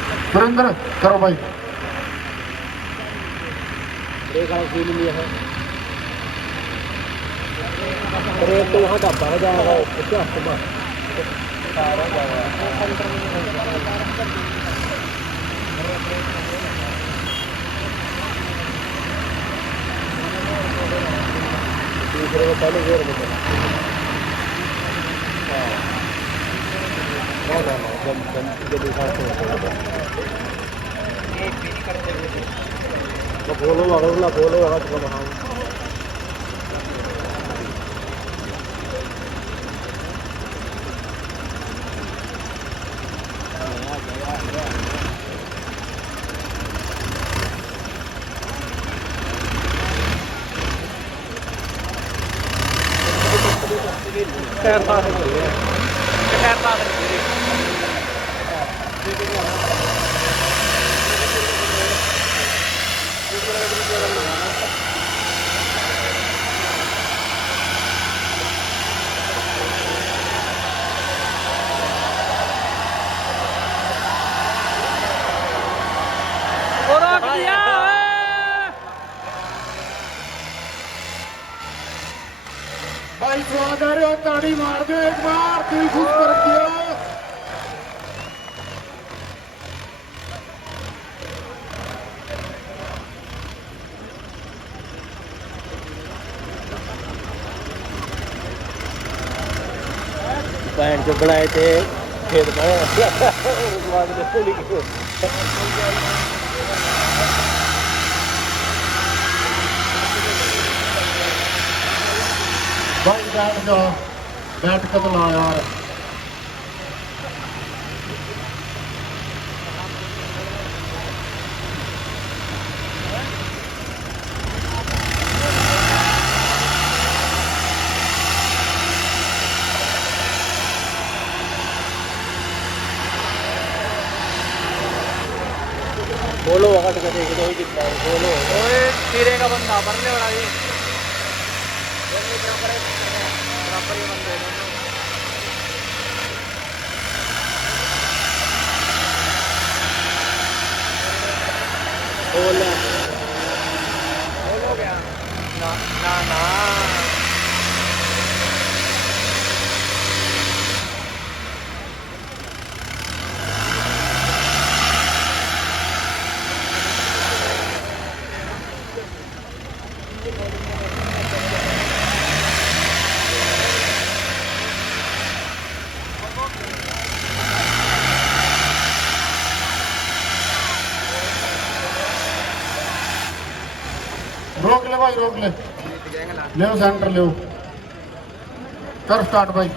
सुरेंद्र करो भाई ब्रेक वाला सीन लिया है ब्रेक तो यहाँ दबा जाएगा उसके हाथ में दूसरे को पहले गेयर में बोलो अड़ोला बोलो अड़ा तो बनाओ Yeah, ਰਿਹਾ ਤਾੜੀ ਮਾਰ ਦਿਓ ਇੱਕ ਵਾਰ ਦਿਲ ਖੁਸ਼ ਕਰ ਦਿਓ ਭੈਣ ਚੋ ਬਣਾਏ ਤੇ ਖੇਤ ਬਣਾਇਆ ਬਾਅਦ ਦੇ ਭੁੱਲ ਗਏ ਭਾਈ ਬੈਠ ਜਾ ਬੈਠ ਕੇ ਤਾਂ ਲਾ ਯਾਰ बोलो वक्त का देख दो कितना है, बोलो ਓਏ ਤੀਰੇ ਦਾ ਬੰਦਾ ਪਰਲੇ ਵਾਲਾ ਜੀ ਬਰਾਬਰ ਹੀ ਬੰਦੇ ਦੋਨੋਂ बोल ਹੋ ਗਿਆ ਨਾ ਨਾ ਨਾ ਰੋਕ ਲੈ ਭਾਈ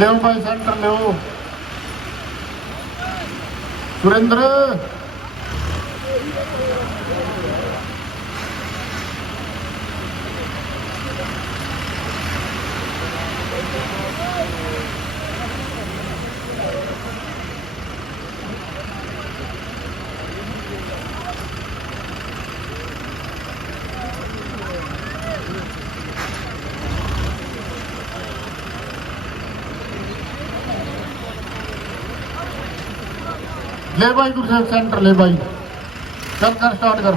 ਰੋਕ ਲੈ ਲਿਓ। ਸੈਂਟਰ ਲਿਓ ਲੈ ਭਾਈ ਗੁਰਸੇਵ ਸੈਂਟਰ ਲੈ ਭਾਈ ਚੱਲ ਕਰ ਸਟਾਰਟ ਕਰ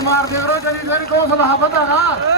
ਮਾਰਦੇ ਤੂੜੀ ਮਾਰ ਕਰੋ ਜਦੀ ਮੇਰੀ ਕੋ ਸਲਾਹ ਪਤਾ ਨਾ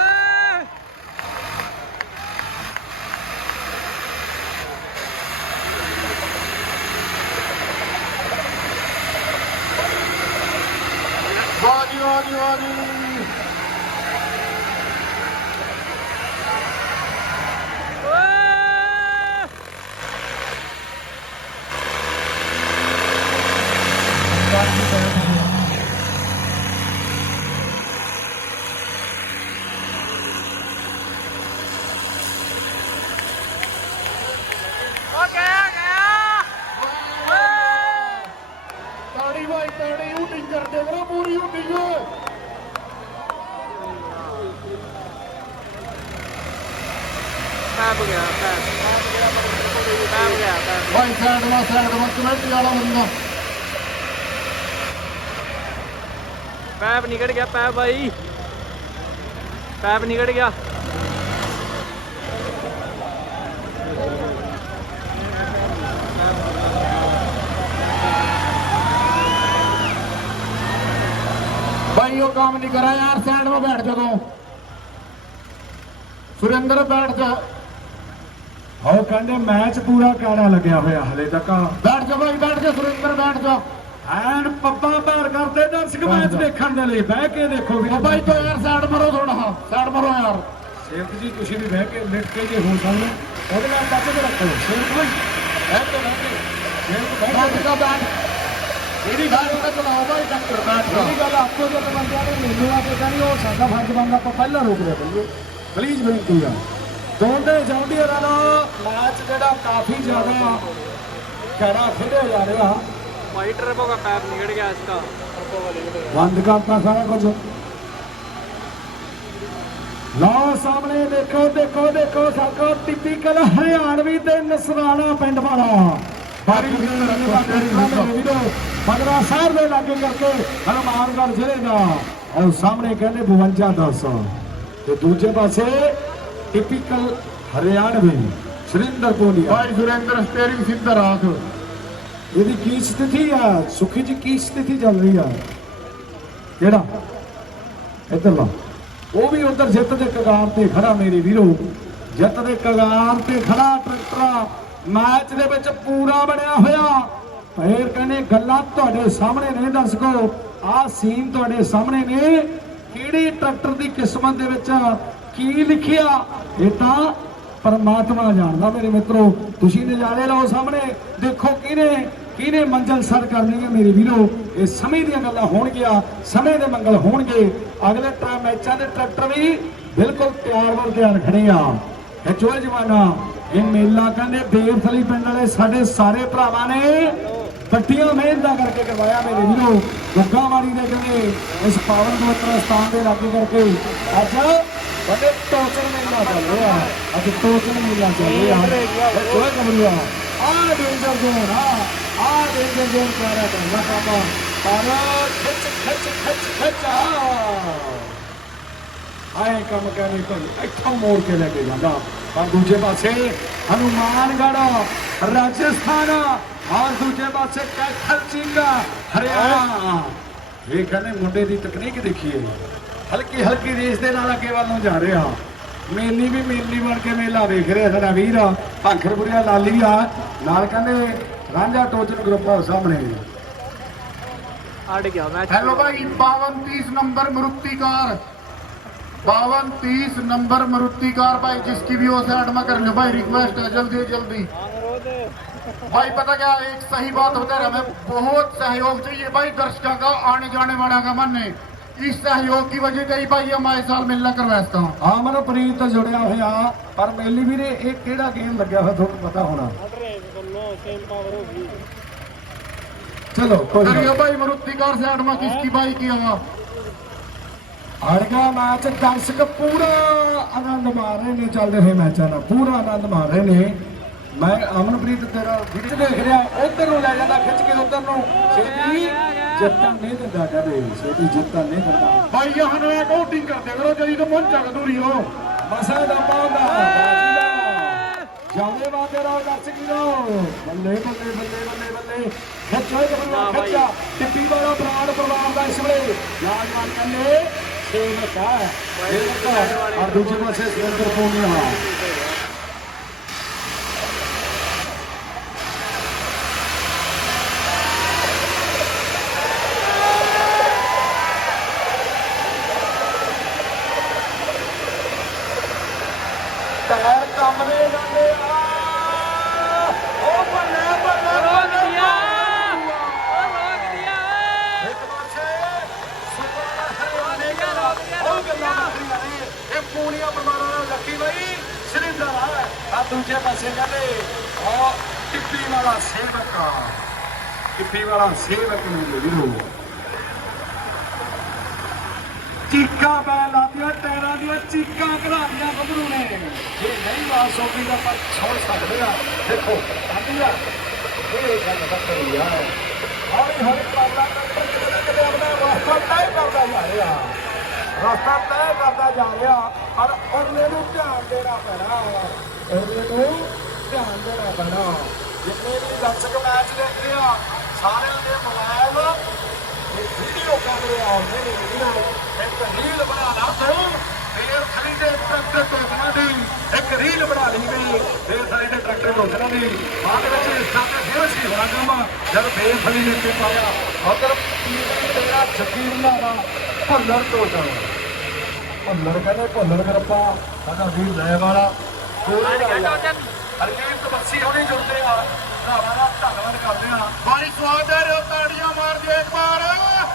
पैप निकल गया पैप भाई पैप निकल गया ਭਾਈ ਉਹ ਕੰਮ ਨਹੀਂ ਕਰਾ ਯਾਰ ਸਾਈਡ ਮਾ ਬੈਠ ਜਾ ਤੂੰ ਸੁਰਿੰਦਰ ਬੈਠ ਜਾ ਉਹ ਕਹਿੰਦੇ ਮੈਚ ਪੂਰਾ ਕਾੜਾ ਲੱਗਿਆ ਹੋਇਆ ਹਲੇ ਤੱਕ ਬੈਠ ਜਾ ਭਾਈ ਬੈਠ ਜਾ ਸੁਰਿੰਦਰ ਬੈਠ ਜਾ ਐਨ ਪੱਪਾ ਭਾਰ ਕਰਦੇ ਦਰਸ਼ਕ ਮੈਚ ਦੇਖਣ ਦੇ ਲਈ ਬਹਿ ਕੇ ਦੇਖੋ ਵੀ ਉਹ ਭਾਈ ਤੋਂ ਯਾਰ ਸਾਈਡ ਮਰੋ ਥੋੜਾ ਸਾਈਡ ਮਰੋ ਯਾਰ। ਸੇਵਕ ਜੀ ਤੁਸੀਂ ਵੀ ਬਹਿ ਕੇ ਲਿਟ ਕੇ ਜੇ ਹੋ ਸਕਦੇ ਉਹਦੇ ਨਾਲ ਬੱਚ ਕੇ ਰੱਖੋ। ਸੇਵਕ ਭਾਈ ਬਹਿ ਕੇ ਬਹਿ ਕੇ। ਸੇਵਕ ਬਹਿ ਬੈਠ ਕੇ। ਜਾ ਬੈਠ। ਇਹਦੀ ਗੱਲ ਚਲਾਓ ਭਾਈ ਡਾਕਟਰ ਬੈਠ ਜਾ ਇਹ ਗੱਲ ਆਪਕੋ ਜਦ ਬੰਦਿਆਂ ਨੇ ਮੈਨੂੰ ਆ ਕੇ ਕਹਿੰਦੀ ਉਹ ਸਾਡਾ ਫਰਜ਼ ਬਣਦਾ ਆਪਾਂ ਪਹਿਲਾਂ ਰੋਕ ਲਿਆ ਕਰੀਏ ਪਲੀਜ਼ ਬੇਨਤੀ ਆ। ਦੋਨੇ ਜੌਂਡੀਅਰਾਂ ਦਾ ਮੈਚ ਜਿਹੜਾ ਕਾਫੀ ਜ਼ਿਆਦਾ ਕੜਾ ਖੇਡਿਆ ਜਾ ਰਿਹਾ। भाई ट्रबो का पैप निकल गया इसका ਬੰਦ ਕਰਤਾ ਸਾਰਾ ਕੁਝ ਲਓ ਸਾਹਮਣੇ ਦੇਖੋ ਦੇਖੋ ਦੇਖੋ ਸਾਡਾ ਟਿਪੀਕਲ ਹਰਿਆਣਵੀ ਤੇ ਨਸਰਾਣਾ ਪਿੰਡ ਵਾਲਾ ਬਾਰੀ ਵੀਰੋ ਬਗਰਾ ਸਾਹਿਬ ਦੇ ਲਾਗੇ ਕਰਕੇ ਹਨੂਮਾਨਗੜ੍ਹ ਜ਼ਿਲ੍ਹੇ ਦਾ ਔਰ ਸਾਹਮਣੇ ਕਹਿੰਦੇ 52 10 ਤੇ ਦੂਜੇ ਪਾਸੇ ਟਿਪੀਕਲ ਹਰਿਆਣਵੀ ਸੁਰਿੰਦਰ ਪੋਲੀਆ ਭਾਈ ਸੁਰਿੰਦਰ ਸਟੇਰਿੰਗ ਸਿੱਧਾ ਰਾਖ ਇਹਦੀ ਕੀ ਸਥਿਤੀ ਆ? ਸੁਖੀ ਚ ਕੀ ਸਥਿਤੀ ਚੱਲ ਰਹੀ ਆ? ਕਿਹੜਾ? ਇੱਧਰ ਲਾ। ਉਹ ਵੀ ਉਧਰ ਜਿੱਤ ਦੇ ਕਗਾਰ ਤੇ ਖੜਾ ਮੇਰੇ ਵੀਰੋ। ਜਿੱਤ ਦੇ ਕਗਾਰ ਤੇ ਖੜਾ ਟਰੈਕਟਰ ਮੈਚ ਦੇ ਵਿੱਚ ਪੂਰਾ ਬਣਿਆ ਹੋਇਆ। ਫੇਰ ਕਹਿੰਦੇ ਗੱਲਾਂ ਤੁਹਾਡੇ ਸਾਹਮਣੇ ਨੇ, ਦਰਸ਼ਕੋ। ਆਹ ਸੀਨ ਤੁਹਾਡੇ ਸਾਹਮਣੇ ਨੇ। ਕਿਹੜੀ ਟਰੈਕਟਰ ਦੀ ਕਿਸਮਤ ਦੇ ਵਿੱਚ ਕੀ ਲਿਖਿਆ? ਇਹ ਤਾਂ ਪਰਮਾਤਮਾ ਜਾਣਦਾ ਮੇਰੇ ਮਿੱਤਰੋ। ਤੁਸੀਂ ਨਜ਼ਾਰੇ ਲਓ ਸਾਹਮਣੇ। ਦੇਖੋ ਕਿਹਨੇ ਕਿਹਨੇ ਮੰਜ਼ਲ ਸਰ ਕਰਨੀ ਹੈ ਮੇਰੇ ਵੀਰੋ? ਇਹ ਸਮੇਂ ਦੀਆਂ ਗੱਲਾਂ ਹੋਣਗੀਆਂ, ਸਮੇਂ ਦੇ ਮੰਗਲ ਹੋਣਗੇ। ਅਗਲੇ ਟਰਾ ਮੈਚਾਂ ਦੇ ਟਰੈਕਟਰ ਵੀ ਬਿਲਕੁਲ ਤਿਆਰ ਵਰ ਤਿਆਰ ਖੜੇ ਆ। ਖਿੱਚੋ ਜਵਾਨਾ, ਇਹ ਮੇਲਾ ਕਹਿੰਦੇ ਬੇਰਥਲੀ ਪਿੰਡ ਵਾਲੇ ਸਾਡੇ ਸਾਰੇ ਭਰਾਵਾਂ ਨੇ ਵੱਡੀਆਂ ਮਿਹਨਤਾਂ ਕਰਕੇ ਕਰਵਾਇਆ ਮੇਰੇ ਵੀਰੋ। ਗੁੱਗਾਵਾੜੀ ਦੇ ਕਹਿੰਦੇ ਇਸ ਪਾਵਨ ਪਵਿੱਤਰ ਸਥਾਨ ਦੇ ਲਾਗੇ ਕਰਕੇ ਅੱਜ ਬੜੇ ਟੋਕਨ ਮੇਲਾ ਚੱਲ ਰਿਹਾ। ਅੱਜ ਟੋਕਨ ਮੇਲਾ ਚੱਲ ਰਿਹਾ। ਕੋਈ ਕਬਰੀਆ ਆ ਡੇਂਜਰ ਜ਼ੋਨ ਆ ਆ ਡੇਂਜਰ ਜ਼ੋਨ ਕਰਾ ਕਰਨਾ ਕੰਮ ਪਰ ਖਿੱਚ ਖਿੱਚ ਖਿੱਚ ਆਏ ਕੰਮ ਕਰਨੇ ਤੋਂ ਇੱਥੋਂ ਮੋੜ ਕੇ ਲੈ ਕੇ ਜਾਂਦਾ। ਪਰ ਦੂਜੇ ਪਾਸੇ ਹਨੂਮਾਨਗੜ੍ਹ, ਰਾਜਸਥਾਨ, ਔਰ ਦੂਜੇ ਪਾਸੇ ਕੈਥਲ ਸਿੰਘ, ਹਰਿਆਣਾ। ਇਹ ਕਹਿੰਦੇ ਮੁੰਡੇ ਦੀ ਤਕਨੀਕ ਦੇਖੀਏ। ਹਲਕੀ ਹਲਕੀ ਰੇਸ ਦੇ ਨਾਲ ਅੱਗੇ ਵੱਲ ਨੂੰ ਜਾ ਰਿਹਾ। ਮੇਲੀ ਵੀ ਮੇਲੀ ਬਣ ਕੇ ਮੇਲਾ ਵੇਖ ਰਿਹਾ ਸਾਡਾ ਵੀਰ ਭਾਖਰਪੁਰੀਆ ਲਾਲੀ ਆ ਨਾਲ ਕਹਿੰਦੇ ਰਾਂਝਾ ਟੋਚਨ ਗਰੁੱਪ ਆ ਸਾਹਮਣੇ अट गया मैच हेलो भाई बावन तीस नंबर मरुति कार बावन तीस नंबर मरुति कार भाई जिसकी भी हो साइड में कर लो भाई रिक्वेस्ट है जल्दी जल्दी भाई पता क्या एक सही बात बता रहा मैं बहुत सहयोग चाहिए भाई दर्शकों का आने जाने वाला का मन है इस सहयोग की वजह से ही भाई हम आए साल मिलना करवाता हूँ ਆਮਨਪ੍ਰੀਤ ਜੁੜਿਆ ਹੋਇਆ ਪਰ ਮੇਲੀ ਵੀਰੇ ਇਹ ਕਿਹੜਾ ਗੇਮ ਲੱਗਿਆ ਹੋਇਆ ਤੁਹਾਨੂੰ ਪਤਾ ਹੋਣਾ ਰੇਸ ਦੋਨੋਂ ਸੇਮ ਪਾਵਰ ਹੋ ਗਈ ਚਲੋ ਕੋਈ ਨਾ करिए भाई मारुति कार से एडमा किसकी बाई की हवा ਅੜਗਾ ਮੈਚ ਦਰਸ਼ਕ ਪੂਰਾ ਆਨੰਦ ਮਾਰ ਰਹੇ ਨੇ ਚੱਲਦੇ ਹੋਏ ਮੈਚਾਂ ਦਾ ਪੂਰਾ ਆਨੰਦ ਮਾਰ ਰਹੇ ਨੇ ਮੈਂ ਅਮਨਪ੍ਰੀਤ ਤੇਰਾ ਵੀਡੀਓ ਦੇਖ ਰਿਹਾ ਉਧਰ ਨੂੰ ਲੈ ਜਾਂਦਾ ਖਿੱਚ ਕੇ ਉਧਰ ਨੂੰ ਛੇਤੀ જતા નહીં કરતા કરે સેટી જતા નહીં કરતા ભાઈ યહાનો એક આઉટિંગ કરતે કરો જરી તો મન ચાક દૂરીઓ મસાદ અપાંદા જાવે વાતે રહો દર્શક વીરો ਬੱਲੇ ਬੱਲੇ ਬੱਲੇ ਬੱਲੇ ਬੱਲੇ ਬੱਚਾ ਇੱਕ ਬੰਦਾ ਬੱਚਾ ਟਿੱਪੀ ਵਾਲਾ ਬਰਾੜ ਪਰਿਵਾਰ ਦਾ ਇਸ ਵੇਲੇ ਲਾਜਵਾਨ ਕਹਿੰਦੇ ਸੇਵਕਾ ਹੈ ਔਰ ਦੂਜੇ ਪਾਸੇ ਸੁਰਿੰਦਰ ਪੂਨੀਆ ਚੀਕਾਂ ਪੈ ਲਾਦੀਆਂ ਟਾਇਰਾਂ ਦੀਆਂ ਚੀਕਾਂ ਕਢਾਈਆਂ ਗੱਭਰੂ ਨੇ। ਇਹ ਨਹੀਂ ਬਾਤ ਸੋਕੀ ਦਾ ਪਰ ਛੋੜ ਸਕਦੇ ਆ ਦੇਖੋ ਆਂਦੀ ਆ, ਇਹ ਗੱਲ ਬੱਕਰੀ ਆ। ਹੌਲੀ ਹੌਲੀ ਪਾਲਾ ਕਰਕੇ ਆਪਣਾ ਰਸਤਾ ਤੈਅ ਕਰਦਾ ਜਾ ਰਿਹਾ। ਰਸਤਾ ਤੈਅ ਕਰਦਾ ਜਾ ਰਿਹਾ ਔਰ ਉਹਨੇ ਨੂੰ ਧਿਆਨ ਦੇਣਾ ਪੈਣਾ। ਉਹਨੇ ਨੂੰ ਧਿਆਨ ਦੇਣਾ ਪੈਣਾ। ਜਿੰਨੇ ਵੀ ਦਰਸ਼ਕ ਮੈਚ ਦੇਖਦੇ ਆ, ਸਾਰਿਆਂ ਦੇ ਮੋਬਾਈਲ ਲੋਕਾਂ ਆਉਂਦੇ ਨੇ ਇਹਨਾਂ ਇੱਕ ਰੀਲ ਬਣਾ ਲਾ ਸਹੀ ਫੇਰ ਖਲੀ ਦੇ ਟਰੈਕਟਰ ਟੋਕਣਾ ਦੀ ਇੱਕ ਰੀਲ ਬਣਾ ਲਈ ਗਈ। ਫੇਰ ਸਾਰੀ ਦੇ ਟਰੈਕਟਰ ਟੋਕਣਾ ਦੀ ਬਾਅਦ ਵਿੱਚ ਸਾਡੇ ਫੇਰ ਸੀ ਹੋਣਾ ਕੰਮ। ਜਦ ਫੇਰ ਖਲੀ ਨੇ ਤੇ ਪਾਇਆ ਉਧਰ ਤੇਰਾ ਜਕੀਰ ਨਾ ਦਾ ਭੱਲਰ ਟੋਟਾ ਭੱਲਰ ਕਹਿੰਦੇ ਭੱਲਰ ਕਰਪਾ ਸਾਡਾ ਵੀਰ ਲੈ ਵਾਲਾ। ਕੋਲੇ ਦਾ ਹਰਜੀਤ ਬਖਸ਼ੀ ਹੋਣੀ ਜੁੜਦੇ ਆ। ਭਰਾਵਾਂ ਦਾ ਧੰਨਵਾਦ ਕਰਦੇ ਆ। ਬਾਰੀ ਸਵਾਦਰ ਤਾੜੀਆਂ ਮਾਰ ਦੇ ਪਾਰ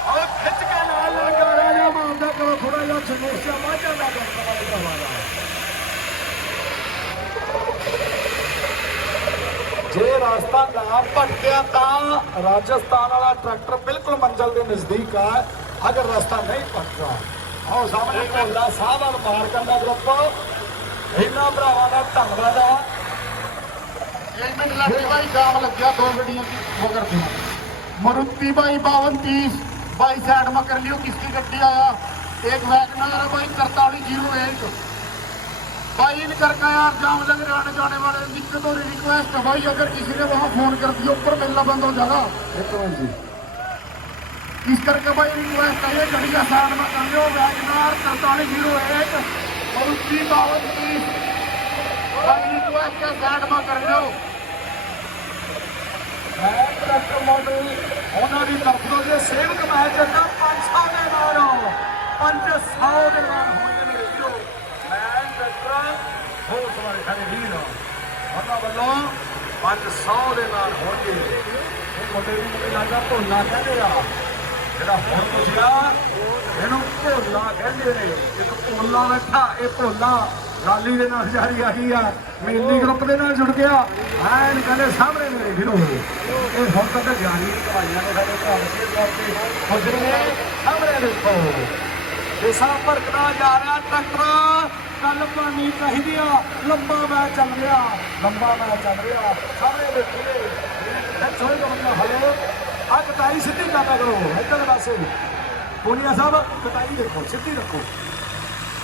ਔਰ ਖਿੱਚ ਕੇ ਨਾਲ ਲਲਕਾਰਾ ਜਿਹਾ ਮਾਰਦਾ ਕਰੋ ਥੋੜਾ ਜਿਹਾ ਸਮੋਸਿਆ ਵਾਜਾ ਦਾ ਦਰਵਾਜ਼ਾ ਕਰਵਾਣਾ ਜੇ ਰਸਤਾ ਨਾ ਭਟਕਿਆ ਤਾਂ ਰਾਜਸਥਾਨ ਵਾਲਾ ਟਰੈਕਟਰ ਬਿਲਕੁਲ ਮੰਜ਼ਲ ਦੇ ਨਜ਼ਦੀਕ ਆ ਅਗਰ ਰਸਤਾ ਨਹੀਂ ਭਟਕਾ ਆਓ ਸਾਹਮਣੇ ਭੋਲਾ ਸਾਹਿਬ ਵਾਲ ਮਾਰ ਕਰਦਾ ਗਰੁੱਪ ਇਹਨਾਂ ਭਰਾਵਾਂ ਦਾ ਧੰਨਵਾਦ ਆ एक मिनट लग गया भाई जाम लग गया दो गड्डियों की वो करते हैं मारुति भाई बावन तीस भाई साइड में कर लियो किसकी गड्डी आया एक वैगनर है भाई तरतालीस जीरो एक भाई इन करके यार जाम लग रहे आने जाने वाले दिक्कत हो रही रिक्वेस्ट है भाई अगर किसी ने वहाँ फोन कर दिया ऊपर मिलना बंद हो जाएगा इस करके भाई रिक्वेस्ट है ये घड़िया साइड में कर लियो वैगनर तरतालीस जीरो एक और उसकी बावत की भाई रिक्वेस्ट है साइड में कर लो ਮੈਂ ਟਰੈਕਟਰ ਮਾਡਲ ਉਹਨਾਂ ਦੀ ਤਰਫ ਤੋਂ ਜੇ ਸੇਵਕ ਮੈਚ ਦਾ 500 ਦੇ ਨਾਲ 500 ਦੇ ਨਾਲ ਹੋਣਗੇ ਮੇਰੇ ਵੀਰੋ ਮੈਂ ਟਰੈਕਟਰ ਹੋਰ ਸਵਾਰੇ ਖੜੇ ਵੀਰ ਉਹਨਾਂ ਵੱਲੋਂ 500 ਦੇ ਨਾਲ ਹੋਣਗੇ ਇਹ ਮੁੰਡੇ ਵੀ ਮੈਨੂੰ ਲੱਗਦਾ ਭੋਲਾ ਕਹਿੰਦੇ ਆ ਜਿਹੜਾ ਹੁਣ ਪੁੱਛਿਆ ਇਹਨੂੰ ਭੋਲਾ ਕਹਿੰਦੇ ਨੇ, ਇੱਕ ਭੋਲਾ ਬੈਠਾ, ਇਹ ਭੋਲਾ ਲਾਲੀ ਦੇ ਨਾਲ ਜਾਰੀ ਆ ਆ। ਮੇਲੀ ਗਰੁੱਪ ਦੇ ਨਾਲ ਜੁੜ ਗਿਆ। ਐਨ ਕਹਿੰਦੇ ਸਾਹਮਣੇ ਮੇਰੇ ਵੀਰੋ। ਇਹ ਹੁਣ ਤੱਕ ਜਾਰੀ ਭਾਈਆਂ ਨੇ ਸਾਡੇ ਘਰ ਦੇ ਤੌਰ ਤੇ। ਗੁਜ਼ਰੇ ਨੇ ਸਾਹਮਣੇ ਦੇਖੋ। ਦੇਸਾਂ ਭਰਕਦਾ ਜਾ ਰਿਹਾ ਟਰੈਕਟਰ। ਕੱਲ ਪਾਣੀ ਚਾਹੀਦੀ ਆ। ਲੰਬਾ ਮੈਚ ਚੱਲ ਰਿਹਾ। ਲੰਬਾ ਮੈਚ ਚੱਲ ਰਿਹਾ। ਸਾਹਮਣੇ ਦੇਖੀਏ ਇਹ ਸੋਹਣੇ ਦਾ ਬੰਦਾ ਹਲੋ ਆ। ਕਟਾਈ ਸਿੱਧੀ ਕਰਦਾ ਕਰੋ। ਇੱਧਰ ਪਾਸੇ। ਕੋਨੀਆ ਸਾਹਿਬ, ਕਟਾਈ ਦੇਖੋ। ਸਿੱਧੀ ਰੱਖੋ।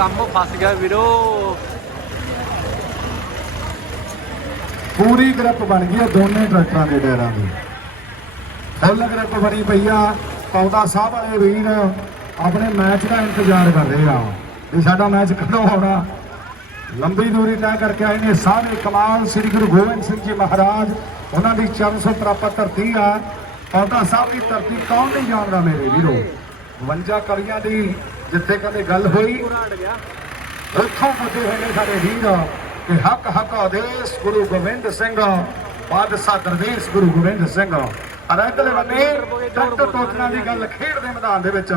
ਕੰਮ ਫਸ ਗਿਆ ਵੀਰੋ। ਪੂਰੀ ਗ੍ਰਿਪ ਬਣ ਗਈ ਆ ਦੋਨੇ ਟਰੈਕਟਰਾਂ ਦੇ ਟਾਇਰਾਂ ਦੀ। ਫੁੱਲ ਗ੍ਰਿਪ ਬਣੀ ਪਈ ਆ। ਪੌਦਾ ਸਾਹਿਬ ਵਾਲੇ ਵੀਰ ਆਪਣੇ ਮੈਚ ਦਾ ਇੰਤਜ਼ਾਰ ਕਰ ਰਹੇ ਆ। ਵੀ ਸਾਡਾ ਮੈਚ ਕਦੋਂ ਆਉਣਾ ਲੰਬੀ ਦੂਰੀ ਤੈਅ ਕਰਕੇ ਆਏ ਨੇ ਸਾਰੇ ਕਮਾਲ ਸ੍ਰੀ ਗੁਰੂ ਗੋਬਿੰਦ ਸਿੰਘ ਜੀ ਮਹਾਰਾਜ। ਉਹਨਾਂ ਦੀ ਚਰਨ ਸੋ ਪ੍ਰਾਪਤ ਧਰਤੀ ਆ। ਪੌਦਾ ਸਾਹਿਬ ਦੀ ਧਰਤੀ ਕੌਣ ਨਹੀਂ ਜਾਣਦਾ ਮੇਰੇ ਵੀਰੋ? 52 ਕਲੀਆਂ ਦੀ ਜਿੱਥੇ ਕਦੇ ਗੱਲ ਹੋਈ, ਉੱਥੋਂ ਪੁੱਜੇ ਹੋਏ ਨੇ ਸਾਡੇ ਵੀਰ ਕਿ ਹੱਕ ਹੱਕ ਆਦੇਸ਼ ਗੁਰੂ ਗੋਬਿੰਦ ਸਿੰਘ, ਬਾਦਸ਼ਾਹ ਦਰਵੇਸ਼ ਗੁਰੂ ਗੋਬਿੰਦ ਸਿੰਘ। ਅਰੈਤਲੇ ਬੰਨੇ ਟਰੈਕਟਰ ਟੋਚਣਾ ਦੀ ਗੱਲ ਖੇਡ ਦੇ ਮੈਦਾਨ ਦੇ ਵਿੱਚ।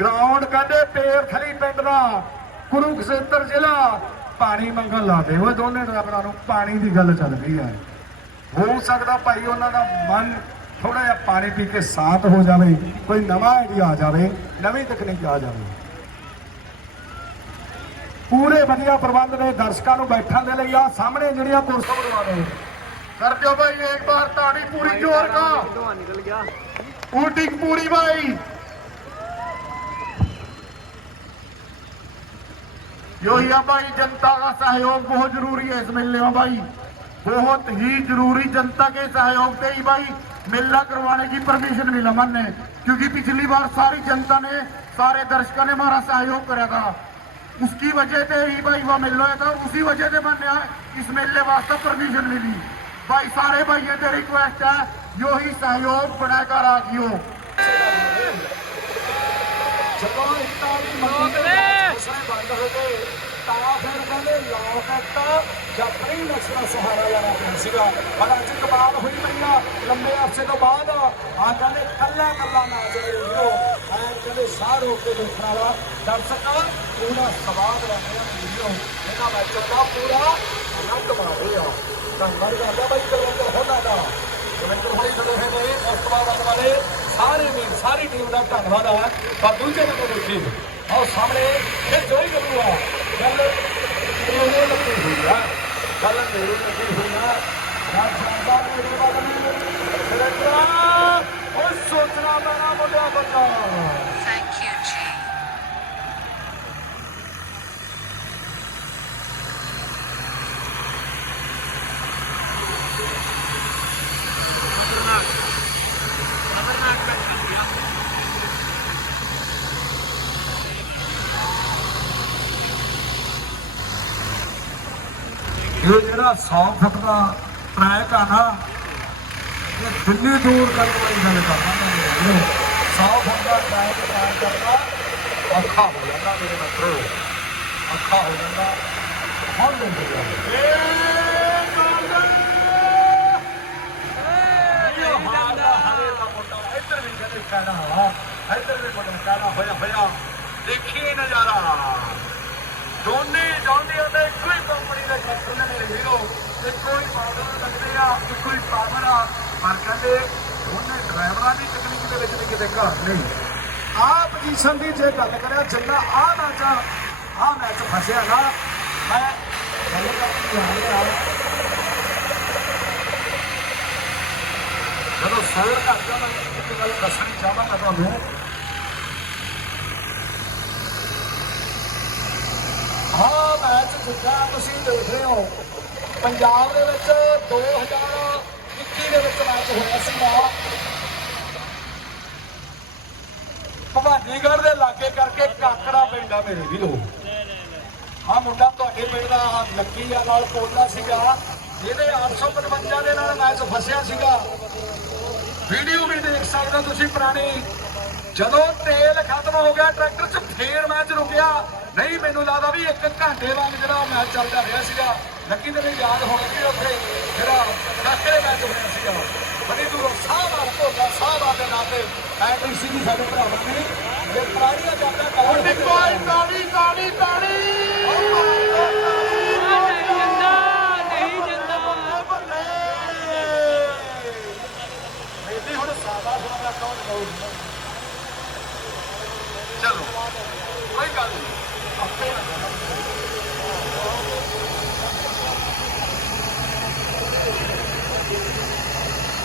ਗਰਾਊਂਡ ਕਹਿੰਦੇ ਪੇਰ ਥਲੀ ਪਿੰਡ ਦਾ, ਕੁਰੂਕਸ਼ੇਤਰ ਜ਼ਿਲ੍ਹਾ। ਪਾਣੀ ਮੰਗਣ ਲਾਦੇ ਉਹ ਦੋਨੇ ਡਰਾਈਵਰਾਂ ਨੂੰ ਪਾਣੀ ਦੀ ਗੱਲ ਚੱਲ ਰਹੀ ਹੈ ਹੋ ਸਕਦਾ ਭਾਈ ਉਹਨਾਂ ਦਾ ਮਨ ਥੋੜਾ ਜਿਹਾ ਪਾਣੀ ਪੀ ਕੇ ਸ਼ਾਂਤ ਹੋ ਜਾਵੇ, ਕੋਈ ਨਵਾਂ ਆਈਡੀਆ ਆ ਜਾਵੇ, ਨਵੀਂ ਤਕਨੀਕ ਆ ਜਾਵੇ। ਪੂਰੇ ਵਧੀਆ ਪ੍ਰਬੰਧ ਨੇ ਦਰਸ਼ਕਾਂ ਨੂੰ ਬੈਠਣ ਦੇ ਲਈ ਆ ਸਾਹਮਣੇ ਜਿਹੜੀਆਂ ਕੁਰਸੀਆਂ ਬਣਵਾ ਦਿਓ कर दो भाई एक बार ताड़ी पूरी जोर का ਧੂਆ ਨਿਕਲ ਗਿਆ ऊटिंग पूरी भाई यो ही है भाई जनता का सहयोग बहुत जरूरी है इस मेले में भाई बहुत ही जरूरी जनता के सहयोग से ही भाई मेला करवाने की परमिशन मिला मन ने क्योंकि पिछली बार सारी जनता ने सारे दर्शकों ने हमारा सहयोग करा था उसकी वजह से ही भाई वह मेला हुआ था उसी वजह से मैंने इस मेले वास्ते परमिशन मिली भाई सारे भाइयों से रिक्वेस्ट है यो ही सहयोग बनाकर आगियो ਜਦੋਂ ਇੱਟਾਂ ਦੀ ਮੰਡੀ ਦੇ ਉਸਨੇ ਬੰਦ ਹੋ ਗਏ ਤਾਂ ਫਿਰ ਕਹਿੰਦੇ ਲੋਕਟ ਜਪਰੀ ਨਸਲਾ ਸਹਾਰਾ ਲੈਣਾ ਪਿਆ ਸੀਗਾ ਪਰ ਅੱਜ ਕਮਾਲ ਹੋਈ ਪਈ ਆ ਲੰਬੇ ਅਰਸੇ ਤੋਂ ਬਾਅਦ ਆ ਕਹਿੰਦੇ ਕੱਲਾ ਕੱਲਾ ਨਾ ਜਿਹੜੇ ਵੀਰੋ ਐ ਕਹਿੰਦੇ ਸਾਹ ਰੋਕ ਕੇ ਦੇਖਣਾ ਵਾਲਾ ਦਰਸ਼ਕ ਪੂਰਾ ਸਵਾਦ ਲੈ ਰਿਹਾ ਇਹਨਾਂ ਮੈਚਾਂ ਦਾ ਪੂਰਾ ਆਨੰਦ ਮਾਣ ਰਹੇ ਧੰਨਵਾਦ ਕਰਦਾ ਬਾਈ ਕਲੰਦਰ ਹੋਣਾ ਦਾ ਕਲੰਦਰ ਹੋਈ ਖੜੇ ਹੋਏ ਨੇ ਉਸ ਤੋਂ ਬਾਅਦ ਆਉਣ ਵਾਲੇ ਸਾਰੇ ਵੀਰ ਸਾਰੀ ਟੀਮ ਦਾ ਧੰਨਵਾਦ ਹੈ ਪਰ ਦੂਜੇ ਨੰਬਰ ਦੀ ਟੀਮ ਆਓ ਸਾਹਮਣੇ ਇਹ ਜੋਈ ਗੱਲੂ ਆ ਗੱਲ ਇਹਨੇ ਲੱਗੀ ਹੋਈ ਆ। ਗੱਲ ਮੇਰੇ ਲੱਗੀ ਹੋਈ ਆ। ਨਾ ਜਾਂਦਾ ਮੇਰੇ ਵੱਲ ਨਹੀਂ ਮੇਰੇ ਉਹ ਸੋਚਣਾ ਪੈਣਾ ਮੁੰਡਿਆ ਬੱਚਾ ਜਿਹੜਾ 100 ਫੁੱਟ ਦਾ ਟਰੈਕ ਆ ਨਾ ਇਹ ਦਿੱਲੀ ਦੂਰ ਤੱਕ ਵਾਲੀ ਗੱਲ ਕਰਦਾ, ਮੈਂ 100 ਫੁੱਟ ਦਾ ਟਰੈਕ ਪਾਰ ਕਰਨਾ ਔਖਾ ਹੋ ਜਾਂਦਾ ਮੇਰੇ ਮਿੱਤਰੋ। ਔਖਾ ਹੋ ਜਾਂਦਾ। ਹੁਣ ਨਹੀਂ ਇੱਧਰ ਵੀ ਕਹਿਣਾ ਹੋਇਆ ਇੱਧਰ ਵੀ ਮਤਲਬ ਕਹਿਣਾ ਹੋਇਆ ਹੋਇਆ। ਦੇਖੀਏ ਨਜ਼ਾਰਾ। ਦੋਨੇ ਜਾਂਦੇ ਨੇ ਇੱਕੋ ਹੀ ਕੰਪਨੀ ਦੇ ਟਰੈਕਟਰ ਨੇ ਮੇਰੇ ਵੀਰੋ ਇੱਕੋ ਹੀ ਪਾਵਰ ਲੱਗਦੇ ਆ ਇੱਕੋ ਹੀ ਪਾਵਰ ਆ ਪਰ ਕਹਿੰਦੇ ਦੋਨੇ ਡਰਾਈਵਰਾਂ ਦੀ ਤਕਨੀਕ ਦੇ ਵਿੱਚ ਵੀ ਕਿਤੇ ਘਾਟ ਨਹੀਂ। ਆਹ ਪੋਜੀਸ਼ਨ ਦੀ ਜੇ ਗੱਲ ਕਰਿਆ, ਜਿੰਨਾ ਆਹ ਮੈਚ ਆਹ ਮੈਚ ਫਸਿਆ ਨਾ, ਮੈਂ ਗੱਲ ਕਰਕੇ ਜਾ ਜਦੋਂ ਸੌਰ ਕਰਦਾ ਮੈਂ ਇੱਕ ਗੱਲ ਦੱਸਣੀ ਚਾਹਾਂਗਾ ਤੁਹਾਨੂੰ। ਹਾਂ ਮੈਚ ਜਿੱਦਾਂ ਤੁਸੀਂ ਦੇਖ ਰਹੇ ਹੋ, ਪੰਜਾਬ ਦੇ ਵਿੱਚ 2021 ਦੇ ਵਿੱਚ ਮੈਚ ਹੋਇਆ ਸੀਗਾ ਭਵਾਨੀਗੜ੍ਹ ਦੇ ਲਾਗੇ ਕਰਕੇ ਕਾਕੜਾ ਪਿੰਡ ਆ ਮੇਰੇ ਵੀਰੋ। ਆ ਮੁੰਡਾ ਤੁਹਾਡੇ ਪਿੰਡ ਦਾ ਲੱਕੀ ਆ, ਨਾਲ ਪੋਲਾ ਸੀਗਾ। ਜਿਹਦੇ 855 ਦੇ ਨਾਲ ਮੈਚ ਫਸਿਆ ਸੀਗਾ। ਵੀਡੀਓ ਵੀ ਦੇਖ ਸਕਦੇ ਹੋ ਤੁਸੀਂ ਪੁਰਾਣੀ। ਜਦੋਂ ਤੇਲ ਖਤਮ ਹੋ ਗਿਆ, ਟਰੈਕਟਰ 'ਚ ਫੇਰ ਮੈਚ ਰੁਕਿਆ। ਨਹੀਂ, ਮੈਨੂੰ ਲੱਗਦਾ ਵੀ ਇੱਕ ਘੰਟੇ ਵਾਂਗ ਜਿਹੜਾ ਮੈਚ ਚੱਲਦਾ ਰਿਹਾ ਸੀਗਾ। ਲੱਕੀ ਦੇ ਯਾਦ ਹੋਣੀ ਕਿ ਉੱਥੇ ਜਿਹੜਾ ਕਾਕਰੇ ਮੈਚ ਹੋਇਆ ਸੀਗਾ ਬੜੀ ਦੂਰੋਂ ਸਾਹਿਬ ਆ ਕੋਲਾ ਸਾਹਿਬ ਆ ਦੇ ਨਾਤੇ ਐਟੀਸੀ ਦੀ ਸਾਡੇ ਭਰਾਵਾਂ ਨੇ ਜੇ ਪੁਰਾਣੀਆਂ ਜਾਂਦਾ ਕੌਣ ਦੀ ਕੋਈ ਤਾੜੀ ਤਾੜੀ ਤਾੜੀ।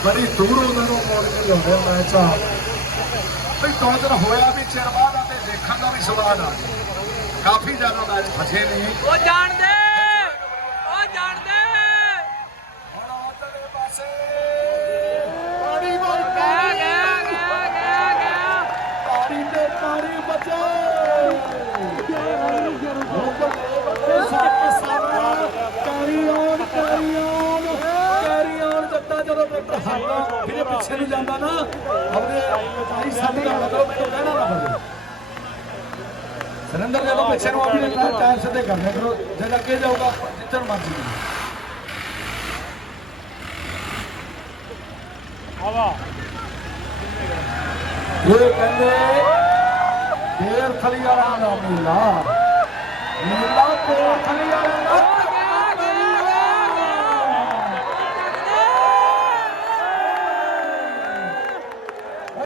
ਬੜੀ ਦੂਰ ਉਹਨਾਂ ਨੂੰ ਮੋੜ ਕੇ ਲਿਆਉਂਦੇ ਮੈਚ ਆ ਵੀ ਦੋ ਹੋਇਆ ਵੀ ਚਿਰ ਬਾਅਦ ਆ ਤੇ ਦੇਖਣ ਦਾ ਵੀ ਸਵਾਦ ਆ ਕਾਫੀ ਜ਼ਿਆਦਾ ਮੈਚ ਫਸੇ ਨਹੀਂ ਉਹ ਜਾਣਦੇ ਪਿੱਛੇ ਨੂੰ ਜਾਂਦਾ ਨਾ ਆਪਣੇ ਭਾਈ ਸਾਡੇ ਦਾ ਮਤਲਬ ਮੈਨੂੰ ਕਹਿਣਾ ਨਾ ਪਵੇ ਸਰਿੰਦਰ ਜਦੋਂ ਪਿੱਛੇ ਨੂੰ ਆਪਣੇ ਨਾਲ ਟਾਇਰ ਸਿੱਧੇ ਕਰਨੇ ਕਰੋ ਜਦ ਅੱਗੇ ਜਾਊਗਾ ਜਿੱਧਰ ਮਰਜ਼ੀ। ਹਵਾ ਇਹ ਕਹਿੰਦੇ ਦੇਰ ਥਲੀ ਵਾਲਾ ਦਾ ਮੇਲਾ। ਮੇਲਾ ਕੋਰ ਥਲੀ ਵਾਲਾ ਦਾ